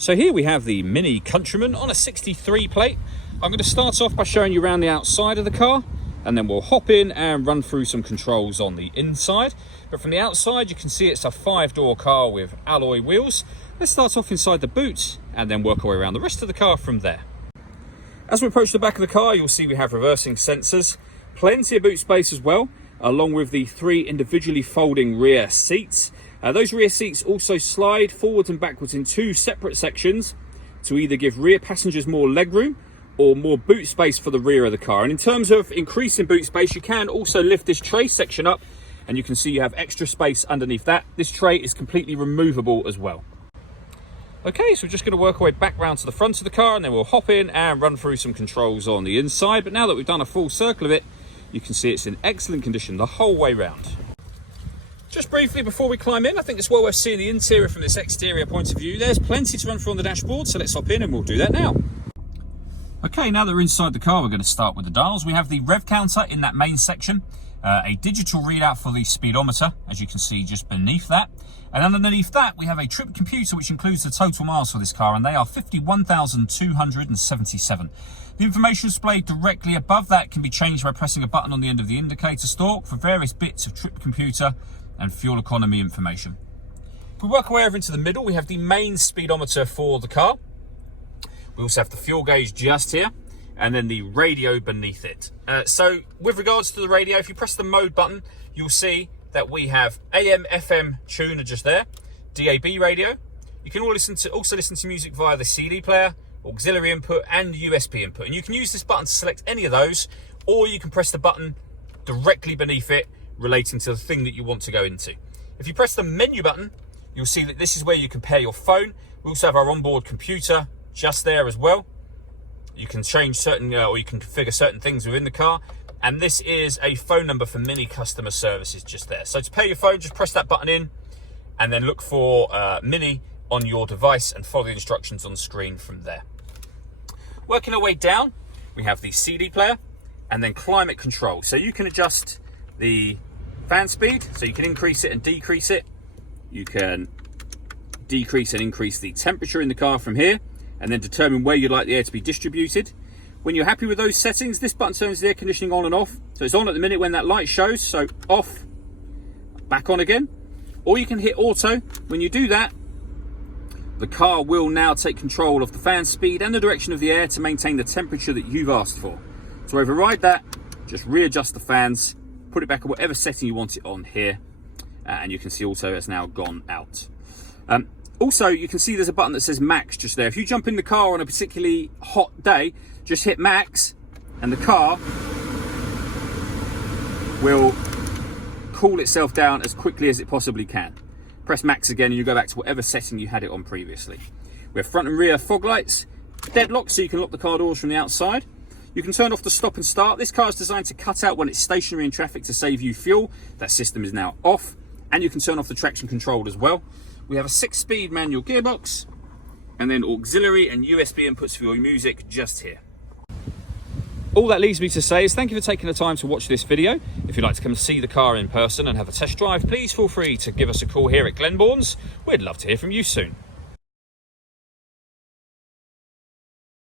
So here we have the Mini Countryman on a 63 plate. I'm going to start off by showing you around the outside of the car, and then we'll hop in and run through some controls on the inside. But from the outside, you can see it's a 5-door car with alloy wheels. Let's start off inside the boot and then work our way around the rest of the car from there. As we approach the back of the car, you'll see we have reversing sensors, plenty of boot space as well, along with the 3 individually folding rear seats. Those rear seats also slide forwards and backwards in 2 separate sections to either give rear passengers more legroom or more boot space for the rear of the car. And in terms of increasing boot space, you can also lift this tray section up, and you can see you have extra space underneath that. This tray is completely removable as well. Okay, so we're just going to work our way back round to the front of the car, and then we'll hop in and run through some controls on the inside. But now that we've done a full circle of it, you can see it's in excellent condition the whole way round. Just briefly before we climb in, I think it's well worth seeing the interior from this exterior point of view. There's plenty to run through on the dashboard, so let's hop in and we'll do that now. Okay, now that we're inside the car, we're going to start with the dials. We have the rev counter in that main section, a digital readout for the speedometer, as you can see just beneath that. And underneath that, we have a trip computer, which includes the total miles for this car, and they are 51,277. The information displayed directly above that can be changed by pressing a button on the end of the indicator stalk for various bits of trip computer and fuel economy information. If we work our way over into the middle, we have the main speedometer for the car. We also have the fuel gauge just here, and then the radio beneath it. So with regards to the radio, if you press the mode button, you'll see that we have AM, FM tuner just there, DAB radio. You can also listen to music via the CD player, auxiliary input, and USB input. And you can use this button to select any of those, or you can press the button directly beneath it relating to the thing that you want to go into. If you press the menu button, you'll see that this is where you can pair your phone. We also have our onboard computer just there as well. You can change certain, or you can configure certain things within the car. And this is a phone number for Mini customer services just there. So to pair your phone, just press that button in and then look for Mini on your device and follow the instructions on the screen from there. Working our way down, we have the CD player and then climate control. So you can adjust the fan speed, so you can increase it and decrease it. You can decrease and increase the temperature in the car from here, and then determine where you'd like the air to be distributed. When you're happy with those settings, this button turns the air conditioning on and off. So it's on at the minute when that light shows, so off, back on again. Or you can hit auto. When you do that, the car will now take control of the fan speed and the direction of the air to maintain the temperature that you've asked for. To override that, just readjust the fans, put it back at whatever setting you want it on here, and you can see auto has now gone out. Also, you can see there's a button that says max just there. If you jump in the car on a particularly hot day, just hit max and the car will cool itself down as quickly as it possibly can. Press max again and you go back to whatever setting you had it on previously. We have front and rear fog lights, deadlock so you can lock the car doors from the outside. You can turn off the stop and start. This car is designed to cut out when it's stationary in traffic to save you fuel. That system is now off. And you can turn off the traction control as well. We have a 6-speed manual gearbox, and then auxiliary and USB inputs for your music just here. All that leaves me to say is thank you for taking the time to watch this video. If you'd like to come see the car in person and have a test drive, please feel free to give us a call here at Glenbourne's. We'd love to hear from you soon.